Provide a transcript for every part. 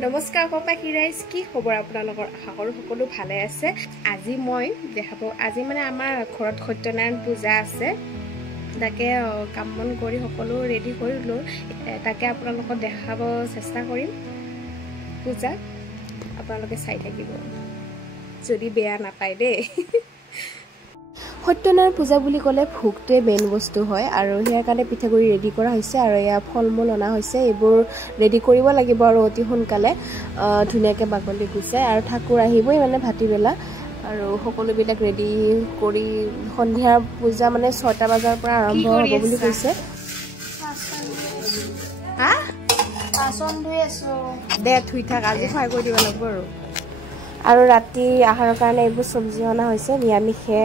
নমস্কাৰ কপাকি ৰাইজ কি খবৰ আপোনালোকৰ আশা কৰো সকলো ভালে আছে আজি মই দেখাব আজি মানে আমাৰ ঘৰত সত্যনাৰায়ণ পূজা আছে তাকে কাম বন কৰি সকলো ৰেডি কৰিলো তাকে আপোনালোকক দেখাব চেষ্টা কৰিম পূজা আপোনালোকে চাই থাকিব যদি বেয়া নাপায় দে সত্যনাৰায়ণ পূজা বুলি ক'লে ভোগটোৱে মেইন বস্তু হয় আৰু হেয়াৰ কাৰণে পিঠাগুৰি ৰেডি কৰা হৈছে আৰু এয়া ফলমূল অনা হৈছে এইবোৰ ৰেডি কৰিব লাগিব আৰু অতি সোনকালে ধুনীয়াকৈ বাকলি গুচাই আৰু ঠাকুৰ আহিবই মানে ভাটিবেলা আৰু সকলোবিলাক ৰেডি কৰি সন্ধিয়া পূজা মানে 6টা বজাৰ পৰা আৰম্ভ হ'ব বুলি কৈছে হা বাচন ধুই আছো দে ধুই থাক আজি ফ্ৰাই কৰি দিব লাগিব আৰু ৰাতি আহাৰৰ কাৰণে এইবোৰ চব্জি অনা হৈছে নিৰামিষে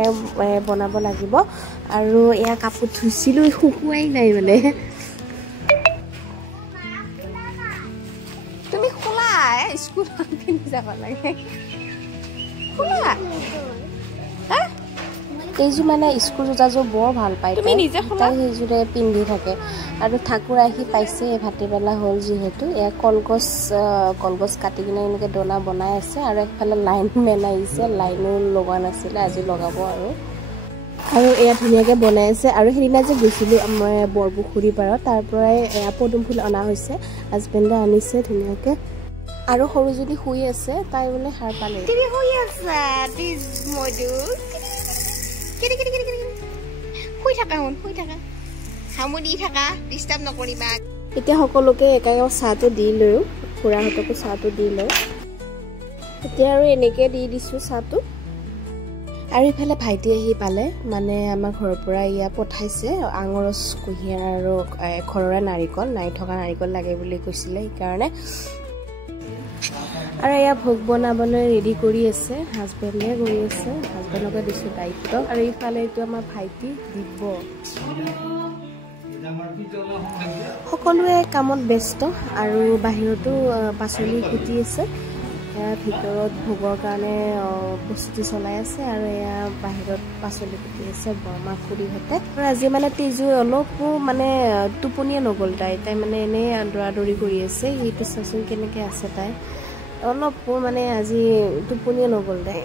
বনাব লাগিব আৰু এয়া কাপোৰ ধুইছিলো শুকুৱাই নাই মানে তুমি খোলা স্কুল পিন্ধি যাব লাগে খোলা এইযোৰ মানে স্কুল জোতাযোৰ বৰ ভাল পায় তুমি নিজে তাই সেইযোৰে পিন্ধি থাকে আৰু ঠাকুৰ আহি পাইছে ভাটিবেলা হ'ল যিহেতু এয়া কলগছ কাটি কিনে এনেকৈ দনা বনাই আছে আৰু একফালে লাইন মেন আহিছে লাইনো লগোৱা নাছিলে আজি লগাব আৰু এয়া ধুনীয়াকৈ বনাই আছে আৰু সেইদিনা যে গৈছিলোঁ মই বৰপুখুৰী পাৰত তাৰ পৰাই এয়া পদুম ফুল অনা হৈছে হাজবেণ্ডে আনিছে ধুনীয়াকৈ আৰু সৰু যদি শুই আছে তাই বোলে সাৰ পালে শুই আছে শুই থাকা হামুৰি থাকা ডিষ্টাৰ্ব নকৰিবা এতিয়া সকলোকে একাই চাহটো দি লৈও খুৰাহঁতকো চাহটো দি লওঁ এতিয়া আৰু এনেকৈ দি দিছোঁ চাহটো আৰু ইফালে ভাইটি আহি পালে মানে আমাৰ ঘৰৰ পৰা ইয়া পঠাইছে আঙৰস কুঁহিয়াৰ আৰু ঘৰৰে নাৰিকল নাই থকা নাৰিকল লাগে বুলি কৈছিলে সেইকাৰণে আৰু এয়া ভোগ বনাবলৈ ৰেডি কৰি আছে হাজবেণ্ডে কৰি আছে হাজবেণ্ডকে দিছোঁ দায়িত্ব আৰু ইফালে এইটো আমাৰ ভাইটি দিব সকলোৱে কামত ব্যস্ত আৰু বাহিৰতো পাচলি কুটি আছে ভিতৰত ভোগৰ কাৰণে প্ৰস্তুতি চলাই আছে আৰু এয়া বাহিৰত পাচলি কুটি আছে বৰমা খুৰীহঁতে আৰু আজি মানে তেজু অলপো মানে টোপনিয়ে নগ'ল তাই মানে এনেই দৌৰা-দৌৰি কৰি আছে সেইটো চাচোন কেনেকৈ আছে তাই অলপো মানে আজি টোপনিয়ে নগ'ল তাই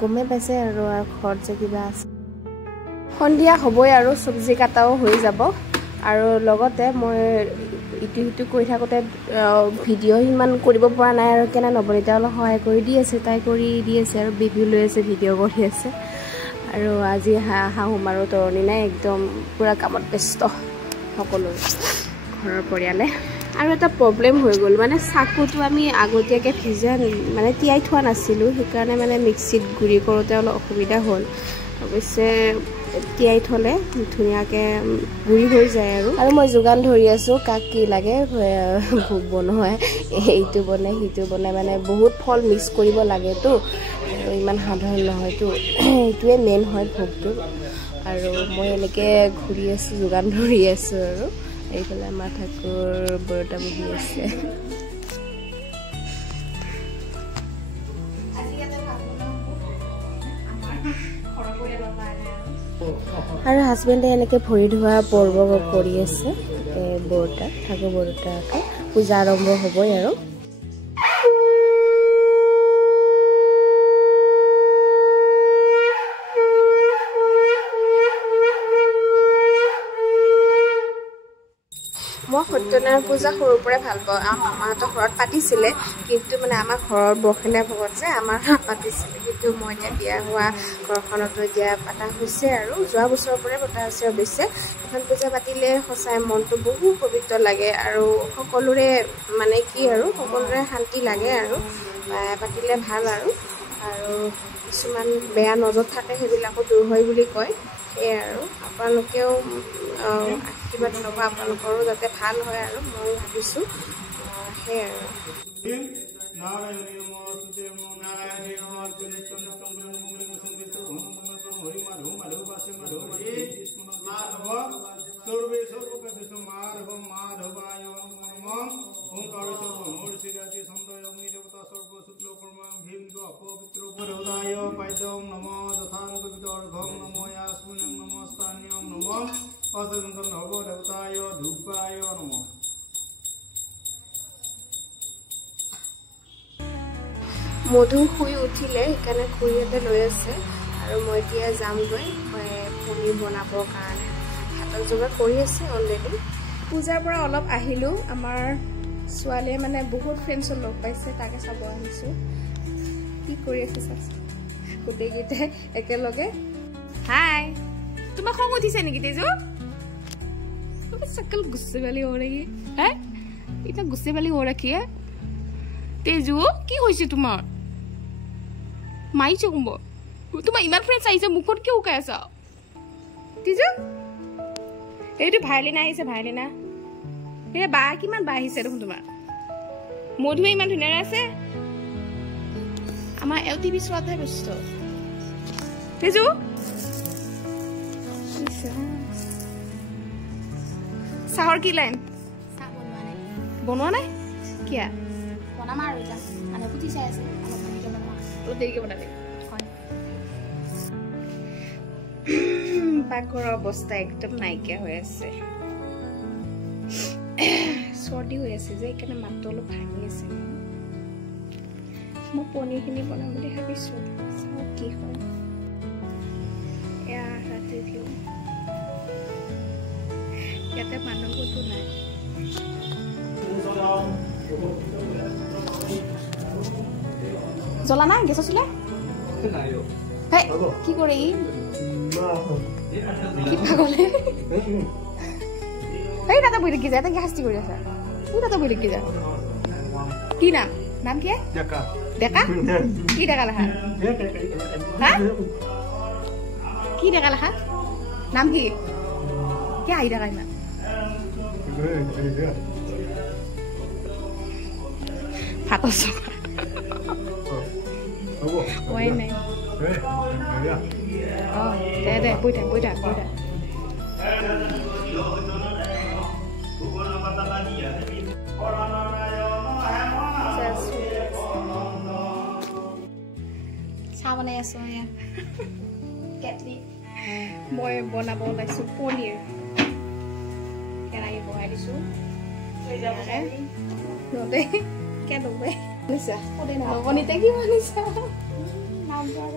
গমেই পাইছে আৰু ঘৰত যে কিবা আছে সন্ধিয়া হ'বই আৰু চব্জি কাটাও হৈ যাব আৰু লগতে মই ইটো সিটো কৰি থাকোঁতে ভিডিঅ' সিমান কৰিব পৰা নাই আৰু কেনে নৱনীতা অলপ সহায় কৰি দি আছে তাই কৰি দি আছে আৰু বেবী লৈ আছে ভিডিঅ' কৰি আছে আৰু আজি শাহু মাৰো তৰণি নাই একদম পূৰা কামত ব্যস্ত সকলো ঘৰৰ পৰিয়ালে আৰু এটা প্ৰব্লেম হৈ গ'ল মানে চাকুটো আমি আগতীয়াকৈ মানে তিয়াই থোৱা নাছিলোঁ সেইকাৰণে মানে মিক্সিত গুড়ি কৰোঁতে অলপ অসুবিধা হ'ল অৱশ্যে তিয়াই থ'লে ধুনীয়াকৈ গুড়ি হৈ যায় আৰু মই যোগান ধৰি আছোঁ কাক কি লাগে ভোগ বনোৱাই এইটো বনাই সিটো বনাই মানে বহুত ফল মিক্স কৰিব লাগেতো ইমান সাধাৰণ নহয়তো এইটোৱে মেইন হয় ভোগটো আৰু মই এনেকৈ ঘূৰি আছোঁ যোগান ধৰি আছোঁ আৰু এইফালে আমাৰ ঠাকুৰ বৰতা বহি আছে আৰু হাজবেণ্ডে এনেকৈ ভৰি ধোৱা পৰ্ব কৰি আছে বৰতা ঠাকুৰ বৰতাকে পূজা আৰম্ভ হ'বই আৰু মই সত্যনাৰায়ণ পূজা সৰুৰ পৰাই ভাল পাওঁ মামাহঁতৰ ঘৰত পাতিছিলে কিন্তু মানে আমাৰ ঘৰৰ বৰখেলীয়া ভগত যে আমাৰ পাতিছিলে কিন্তু মই এতিয়া বিয়া হোৱা ঘৰখনতো এতিয়া পতা হৈছে আৰু যোৱা বছৰৰ পৰাই পতা হৈছে অৱশ্যে এখন পূজা পাতিলে সঁচাই মনটো বহু পবিত্ৰ লাগে আৰু সকলোৰে মানে কি আৰু সকলোৰে শান্তি লাগে আৰু পাতিলে ভাল আৰু কিছুমান বেয়া নজৰ থাকে সেইবিলাকো দূৰ হয় বুলি কয় সেয়াই আৰু আপোনালোকেও আশীৰ্বাদ ল'ব আপোনালোকৰো যাতে ভাল হয় আৰু মই ভাবিছোঁ সেয়াই আৰু মধু শুই উঠিলে সেইকাৰণে খুৰীহঁতে লৈ আছে আৰু মই এতিয়া যামগৈ পনীৰ বনাবৰ কাৰণে ভাতৰ যোগাৰ কৰি আছে অলৰেডি পূজাৰ পৰা অলপ আহিলোঁ আমাৰ ছোৱালীয়ে মানে বহুত ফ্ৰেণ্ডছক লগ পাইছে তাকে চাব আহিছোঁ কি কৰি আছে চাওক গোটেইকেইটাই একেলগে হাই তোমাৰ খং উঠিছে নেকি তেজু सकल गुस्से वाली हो रही है इतना गुस्से वाली हो रखी है तेजु की होइसे तुम्हार माई चकुंब तुम इमान फ्रेंड्स आइसे मुखर क्यों कैसा तेजु एटु भायलिना आइसे भायलिना ए बा किमान बा आइसे देखो तुम्हार मधुए इमान धुनिया আছে আমাৰ এলটিভি চোৱাতে ব্যস্ত তেজু চাহৰ কি লাইন চাহ বনোৱা নাই বনোৱা নাই কিয়া বনাম আৰু এটা মানে পুতি চাই আছে অলপ দেৰিকে বনাম অলপ দেৰিকে বনাবি হয় পাকঘৰৰ অৱস্থা একদম নাইকিয়া হৈ আছে চৰ্দি হৈ আছে যে এইকাৰণে মাতটো অলপ ভাঙি আছে মই পনীৰখিনি বনাম বুলি ভাবিছোঁ চাওঁ কি হয় এয়া ৰাতি ভিউ ইয়াতে মানুহ ক'তো নাই জ্বলা নাই গেছ আছিলে কি কৰে ই কি পাগলে এই দাদা বহি থাকি যায় তাকে শাস্তি কৰি আছে দাদা বহি থাকি যায় কি নাম নাম কি ডেকা ডেকা কি ডেকা লেখা হা কি ডেকা লেখা নাম কি কি আহি ডেকা ইমান ভাতৰ চকা হোৱাই নাই অঁ দে বৈ থাক চাহ বনাই আছো কেটলি মই বনাব ওলাইছোঁ পনীৰ কেৰাহী বহাই দিছোঁ নৱনীতে কি বনিছা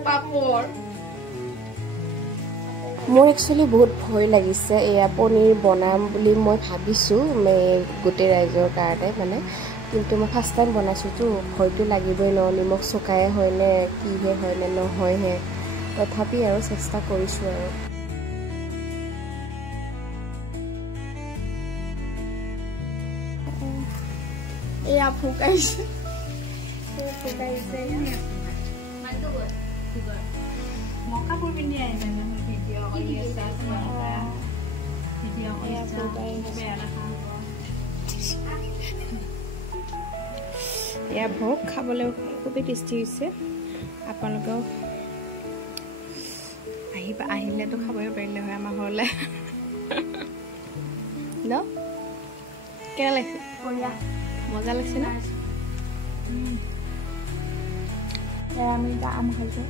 পাপৰ মোৰ একচুৱেলি বহুত ভয় লাগিছে এয়া পনীৰ বনাম বুলি মই ভাবিছোঁ গোটেই ৰাইজৰ কাৰণে মানে কিন্তু মই ফাৰ্ষ্ট টাইম বনাইছোঁতো ভয়টো লাগিবই ন নিমখ চকাই হয়নে কিহে হয়নে নহয়হে তথাপি আৰু চেষ্টা কৰিছোঁ আৰু এয়া ফুকাইছে মকাপুৰ পিন্ধি আহিছে এয়া ভোগ খাবলৈ খুবেই টেষ্টি হৈছে আপোনালোকেও আহিলেতো খাবই পাৰিলে হয় আমাৰ ঘৰলৈ ন কেনে লাগিছে বঢ়িয়া মজা লাগিছে না আমি এটা আম খাইছোঁ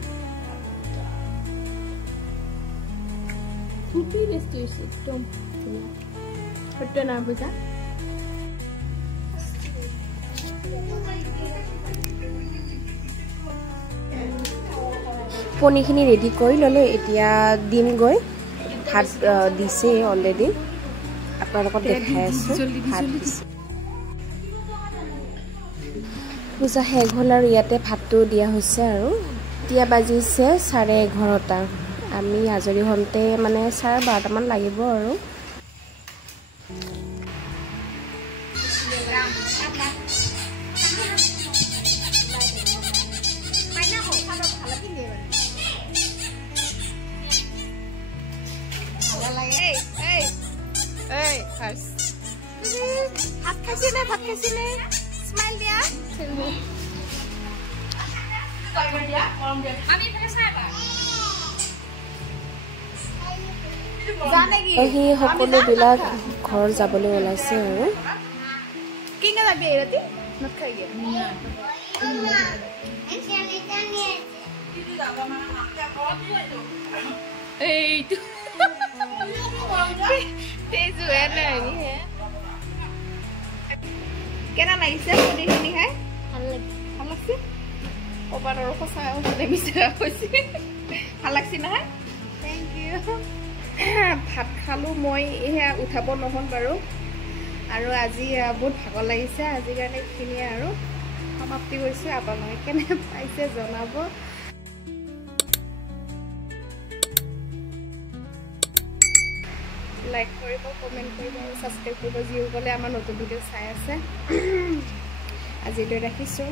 খুবেই টেষ্টি হৈছে একদম সত্য নাম পূজা পনীৰখিনি ৰেডি কৰি ল'লে এতিয়া দিমগৈ ভাত দিছে অলৰেডি আপোনালোকক দেখাই আছোঁ ভাত দিছে পূজা শেষ হ'ল আৰু ইয়াতে ভাতটো দিয়া হৈছে আৰু এতিয়া বাজিছে 11:30 আমি আজৰি হওঁতে মানে 12:30মান লাগিব আৰু ভাত খাইছিলে স্মাইল দিয়া সি সকলোবিলাক ঘৰ যাবলৈ ওলাইছে আৰু কেনা লাগিছে পনীৰখিনি খাই ভাল লাগছে ক'বাত আৰু সঁচা মানে মিছা কৈছে ভাল লাগছি নহয় থেংক ইউ ভাত খালোঁ মই এয়া উঠাব নহ'ল বাৰু আৰু আজি বহুত ভাগৰ লাগিছে আজিৰ কাৰণে এইখিনিয়ে আৰু সমাপ্তি কৰিছোঁ আপোনালোকে কেনে পাইছে জনাব লাইক কৰিব কমেণ্ট কৰিব আৰু ছাবস্ক্ৰাইব কৰিব যিসকলে আমাৰ নতুন ভিডিঅ' চাই আছে আজিলৈ ৰাখিছোঁ